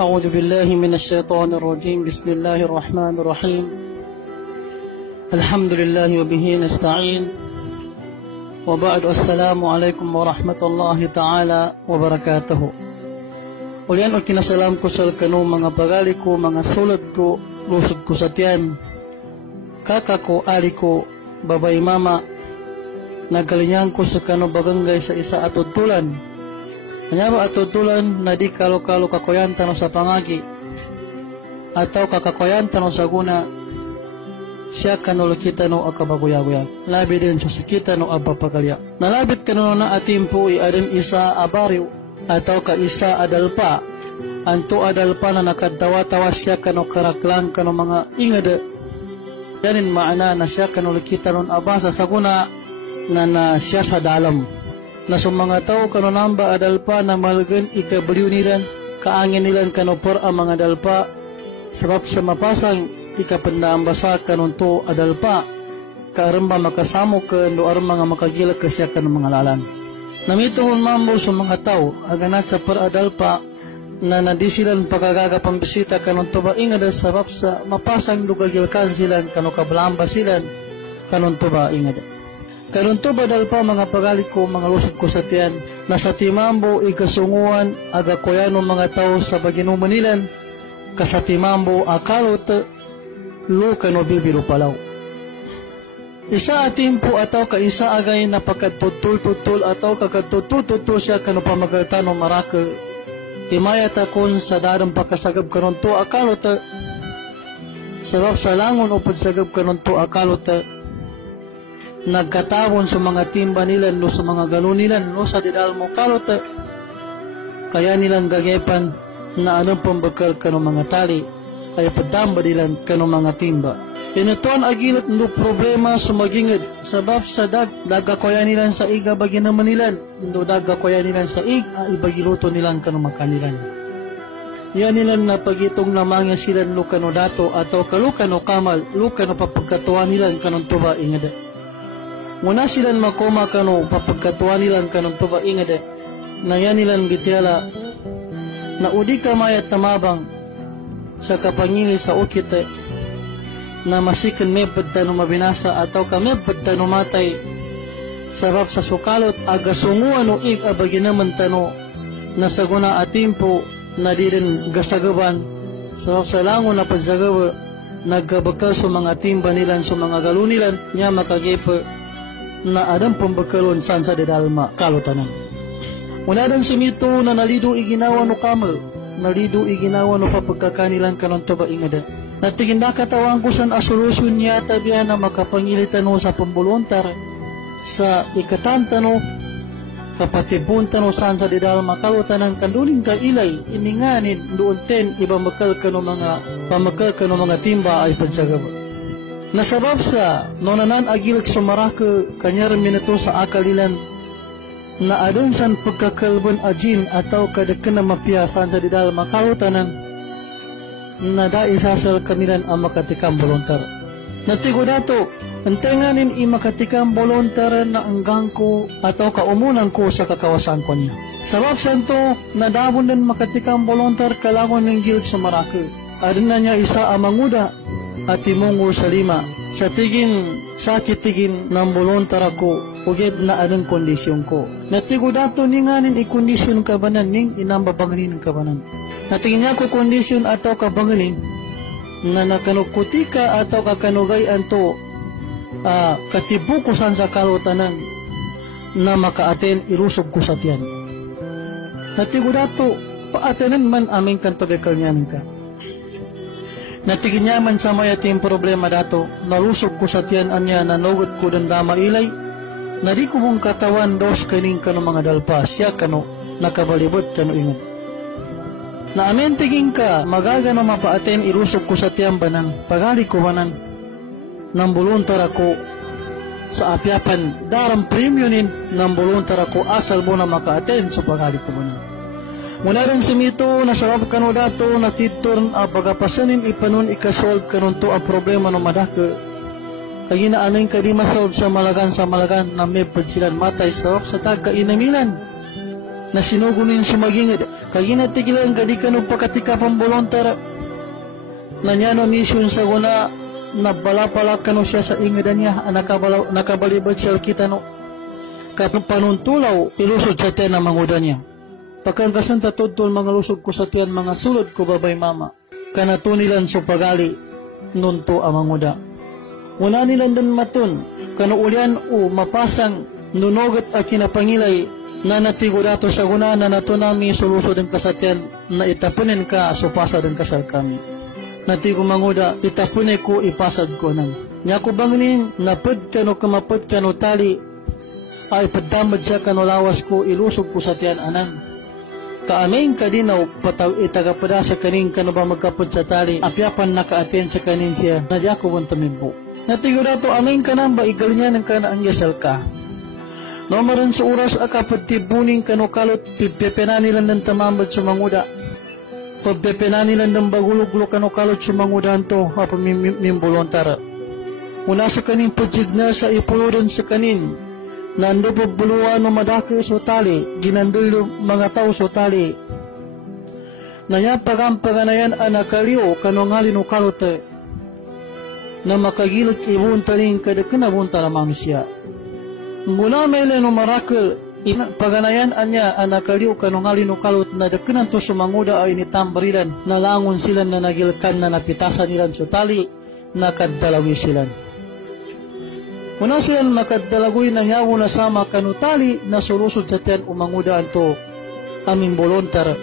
أعوذ بالله من الشيطان الرجيم. بسم الله الرحمن الرحيم. الحمد لله وبه نستعين. وبعد السلام عليكم ورحمة الله تعالى وبركاته. Ulian o kinasalam ko sa kanu mga pagali ko, mga sulat ko, lusod ko sa tiyan, kaka ko, ali ko, babay mama, nagalinyan ko sa kanu bagangay sa isa atutulan. Kanyaba atutulan na di kalo-kalo kakoyan tano sa pangagi, ataw kakakoyan tano sa guna, siya kanul kita no akabaguya-guya. Labi din sa kita no abapagalya. Nalabit kanu na atimpo adin isa abariw, ataw ka isa adalpa, anto adalpa na nakadawa-tawa siya kano karaklan kano mga ingada. Yanin maana na siya kano kita nun abasa sa guna na siya sa dalam. Na sa mga tao kano namba adalpa na malgan ikabaliw nilan, kaangin nilan kano por ang mga adalpa, sabab sa mapasang ikapandaambasa kanon to adalpa, kaaramba makasamo ka no aram mga makagila ka siya kano mga lalan. Namituhon mambo sa mga tao, aganat sa paradalpa na nadisilan pagagaga pambisita kanon tuba ingada sabab sa mapasang lugagilkan silan kano kabalamba silan kanon tuba ingada. Kanon tuba dalpa mga pagali ko, mga lusod ko sa tiyan, na sa timambo ikasunguan agakoyano mga tao sa baginuman nilan, kasatimambo akalot lo kano bibiro palaw. Isa atimpo ataw ka isa agay napakatutul-tutul ataw kakatutul-tutul siya kano pamagatano maraka imayat akon sa darang pakasagab kanon to akalota sabab sa langon o pagsagab kanon to akalota nagkatawon sa mga timba nila no sa mga galon nila no sa didal mo kalota kaya nilang gagepan na anong pambakal kano mga tali ay padamba nilang kano mga timba. Inuton agilat no problema sumagingid sabab sa dagakoya nilan sa iga bagi naman nilan no dagakoya nilan sa iga ibagiluto nilan kano makanilan. Yan nilan na pagitong namangya silan lukano dato atau kalukano kamal lukano papagkatuwa nilan kanong tuba ingada. Muna silan makoma kano papagkatuwa nilan kanong tuba ingada na yan nilan gitiala na udi kamayat tamabang sa kapangili sa ukite na masikan may badda no mabinasa ataw ka may badda no matay sarap sa sukalot agasunguan no ig abagi naman tano na saguna atimpo na di rin gasagaban sarap sa langon na pagsagaba naggabakal sa mga timba nilan sa mga galunilan niya makagipa na adam pambakalon san sa didalma kalotanan. Una dan sumito na nalido iginawa no kamal nalido iginawa no papagkakanilan kanon tuba ingada. Natigin na katawang ko san asolusyon niya tabihan na makapangilitano sa pambuluntar sa ikatantano kapatibuntan saan sa didal makalutan ng kanduling kailay ininganin doon ten ibamakal kano mga timba ay pagsagaba. Nasabab sa nonanan agilik sumaraka kanyar minato sa akalilan na adon san pagkakalban ajin ataw kadakan na mapiyasan sa didal makalutanan na daisasal kanilan ang makatikang voluntar. Natigo dato, antenganin makatikang voluntar na anggang ko ataw kaumunan ko sa kakawasan ko niya. Sabab santo, nadabon din makatikang voluntar kalangon ng gild sa maraka. Adin na niya isa amanguda at timungo sa lima. Sa tigin, sakit tigin ng voluntar ako, ugid na anong kondisyon ko. Natigo dato ninganin ikondisyon kabanan ning inambabangin kabanan. Natingin niya ko kondisyon ataw kabangalin na nakanukuti ka ataw kakanugay anto katibukusan sa kalutanan na makaaten irusog ko sa tiyan. Natigo dato paatenan man aming kantodekal niyan ka. Natingin niya man sa mayating problema dato narusog ko sa tiyan anya na nugot ko dan dama ilay na di ko mong katawan dos kaning kano mga dalpa siya kano nakabalibot kano ingon. Na amin tiging ka, magagano mapaaten irusog ko sa tiyambanan, pagali ko manan, ng buluntar ako sa apyapan, darang premiumin ng buluntar ako asal mo na makaaten sa pagali ko manan. Mula rin simito, nasarap ka no dato, natiturn, bagapasanin ipanon ikasolve ka nun to ang problema ng madaka. Kagina anong ka di masolve sa malagan na may pagsilan matay sa tagka inamilan. na sinugunin sumagingid. Kaginatigilan gadi kanu pakatika pambolontara. Nanyano mission sa guna na balapala kanu siya sa ingadan niya nakabalibad siya kita no. Kapag panuntulaw ilusod sa tiyan ang manguda niya. Pagkangkasan tatudtol mga lusog ko sa tiyan mga sulod ko babay mama. Kanatunilan so pagali nunto ang manguda. Una nilan dan matun kanuulian o mapasang nunogat at kinapangilay na natigo dato sa guna na nato nami sulusod ang kasatyan na itapunin ka supasa ng kasal kami. Natigo manguda itapunay ko ipasad ko nang. Nya ko banginin napad kano kamapad kano tali ay padamad siya kano lawas ko ilusog ko sa tiyan anang. Kaaming kadinaw pataw itagapada sa kaning kano ba magkapod sa tali apyapan nakaaten sa kanin siya na di ako buntamimbo. Natigo dato aming kanang ba igal niya ng kanaan yasal ka. Nomaron sa oras akapad tibuning kanukalot pipipinanilan ng tamambad sa manguda. Pagpipinanilan ng bagulog-gulo kanukalot sa manguda to apamimbolontar. Una sa kanin pagsigna sa ipuludan sa kanin. Nando pagbuluan ng madaki sa tali, ginandoy mga tao sa tali. Nanyapagan-paganayan anakaliw kanungalin o kalote na makagilot ibuntaling kadakanapunta lamang siya. Muna may leno marakil, paganayan anya anakaliw kanungalin o kalot na dakanan to sumanguda ay nitambarilan na langon sila na nagilkan na napitasan nilan sa tali na kadalawi sila. Una siyan makadalagoy na nyawo na sama kanutali na sulusod sa tiyan umangudaan to aming bolontar.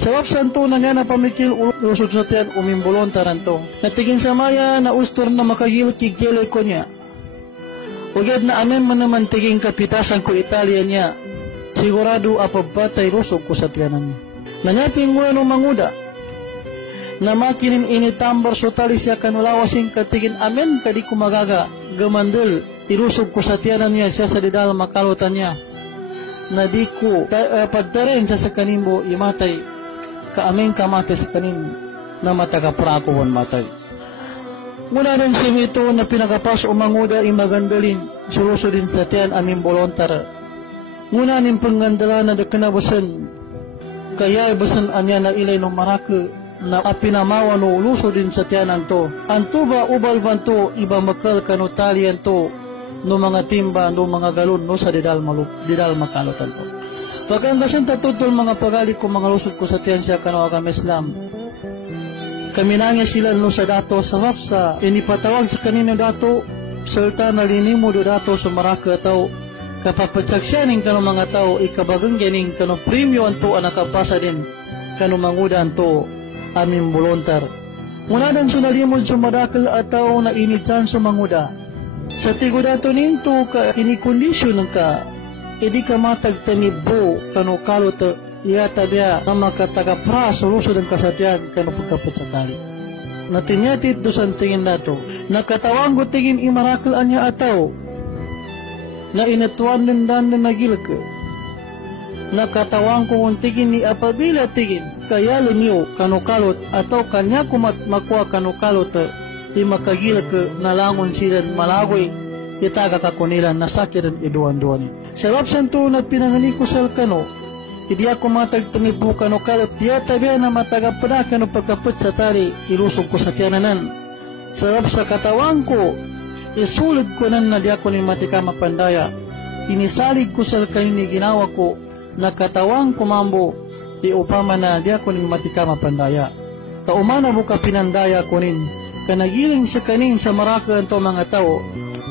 Sabab santo na nga na pamikil ulusod sa tiyan uming bolontaran to. Natigin sa maya na ustor na makagil kigele ko niya. Ugad na amin man naman tiging kapitasan ko Italia niya. Sigurado apabatay rusog ko sa tiyanan niya. Nanyapin mo na manguda. Na makinin initambar so tali siya kanulawasing katigin amen kadi kumagaga gamandel irusog ko sa tiyanan niya siya sa didal makalutan niya na di ko pagdarin siya sa kanimbo imatay ka amen kamate sa kanim na matagaprakuhan matay. Muna din si Mito na pinakapas umanguda imagandalin sulusod din sa tiyan aming bolontar. Muna nin panggandala na dakanabasan kaya basan anya na ilay no marake na apinamawa no uluso din sa tiyanan to. Anto ba ubal banto iba makal kano talian to no mga timba no mga galon no sa didal makalutan to. Pagkandasan tatutol mga pagali ko mga lusod ko sa tiyan siya kano agam Islam. Kami nangya sila no sa dato sabab sa inipatawag sa kanino dato sultan na linimo do dato sa maraka tao kapapatsaksyanin kano mga tao ikabagang ganing kano premium anto anakapasa din kano mangudan to aming bolontar. Muna dan sunalimod sumadakal ataw na initsan sumanguda. Sa tigo dato ninto ka inikondisyon ka, edi ka matagtanibo kano kalot iyata biya na makatagapra solusod ang kasatiyan kano pagkapot sa tali. Natinyatit dosan tingin dato, nakatawang ko tingin imarakal anya ataw na inatuan dandan na nagilak. Nakatawang ko tingin ni apabila tingin kaya lumiyo kanukalot atau kanya kumat makwa kanukalot di makagila ke nalangon silan malagoy itaga kakunilan nasakiran iduan-duan. Sebab santo na pinangani ko sal kano idi ako matagtamipo kanukalot diya tabiya na matagapada kano pagkapot sa tali ilusog ko sa tiananan. Sebab sa katawang ko isulid ko nan na di ako ni matika mapandaya inisalig ko sal kanini ginawa ko nakatawang kumambo di upama na di ako ning matika mapandaya. Kaumana buka pinandaya kunin, kanagiling sa kanin sa marakan to mga tao,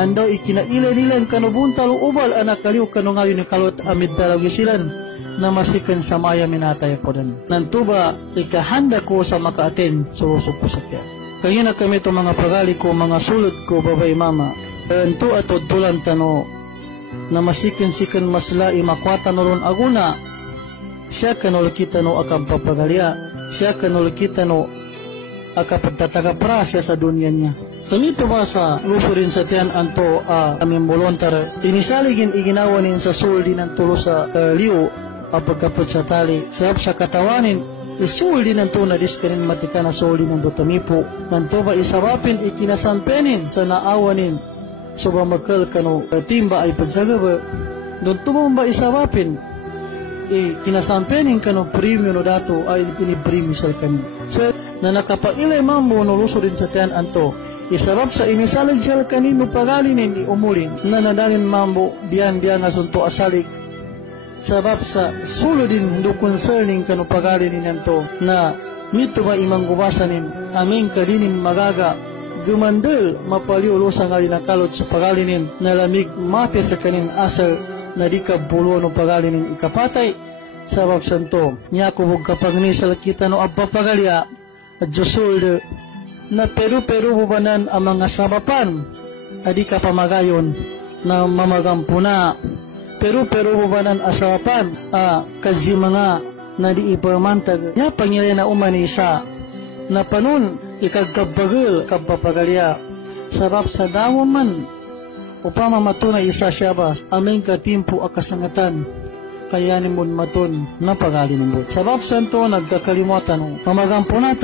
andaw ikinaila-nilan kanubuntal ubal anak kaliw kanungayon ni kalot amid dalagi silan, na masikan sa maya minatay ko din. Nantuba, ikahanda ko sa makaaten, sulusog ko sa tiyan. Kaya na kami to mga pagali ko, mga sulod ko, babay mama, ento at tulan tano, na masikan-sikan masla imakwata noron aguna, siya kanol kita no akang papagalya, siya kanol kita no akapagtatagapra siya sa dunya niya. So nito ba sa luso rin sa tiyan anto aming bolontar, inisaligin iginawanin sa suldi ng tulo sa liw pagkapot sa tali, sabab sa katawanin isuldi ng to na diskanin matika na suldi ng dutamipo, nanto ba isawapin ikinasampenin sa naawanin so ba magkal kano timba ay pagsagaba, doon to ba isawapin kinasampianin ka no premium no dato ay pinipremyo sa kani. So, na nakapailay mambo no luso din sa tiyan anto, isarap sa inisalig siyal kanino pagalinin di umulin, na nadalin mambo diyan nga sunto asalig, sabab sa sulo din do concerning kano pagalinin anto, na nito ba imang gubasanin, aming kadinin magaga, gumandel mapaliulo sa ngali ng kalot sa pagalinin, na lamig mate sa kanin asal, na di ka bulo no pagalinin ikapatay, sabab santo, niya kubog kapag nisal kita no apapagalya, at Josul, na pero bubanan ang mga sabapan, adi ka pamagayon, na mamagampo na, pero bubanan asapan, kasi mga na di ipamantag, niya pangyari na umanisa, na panun, ikagkabagal, kapapagalya, sabab sa dawa man, upama matunay isa siya ba, aming katimpo akasangatan, kaya ni mo maton na pagalin mo. Sabab santo nagkakalimutan, mamagampo na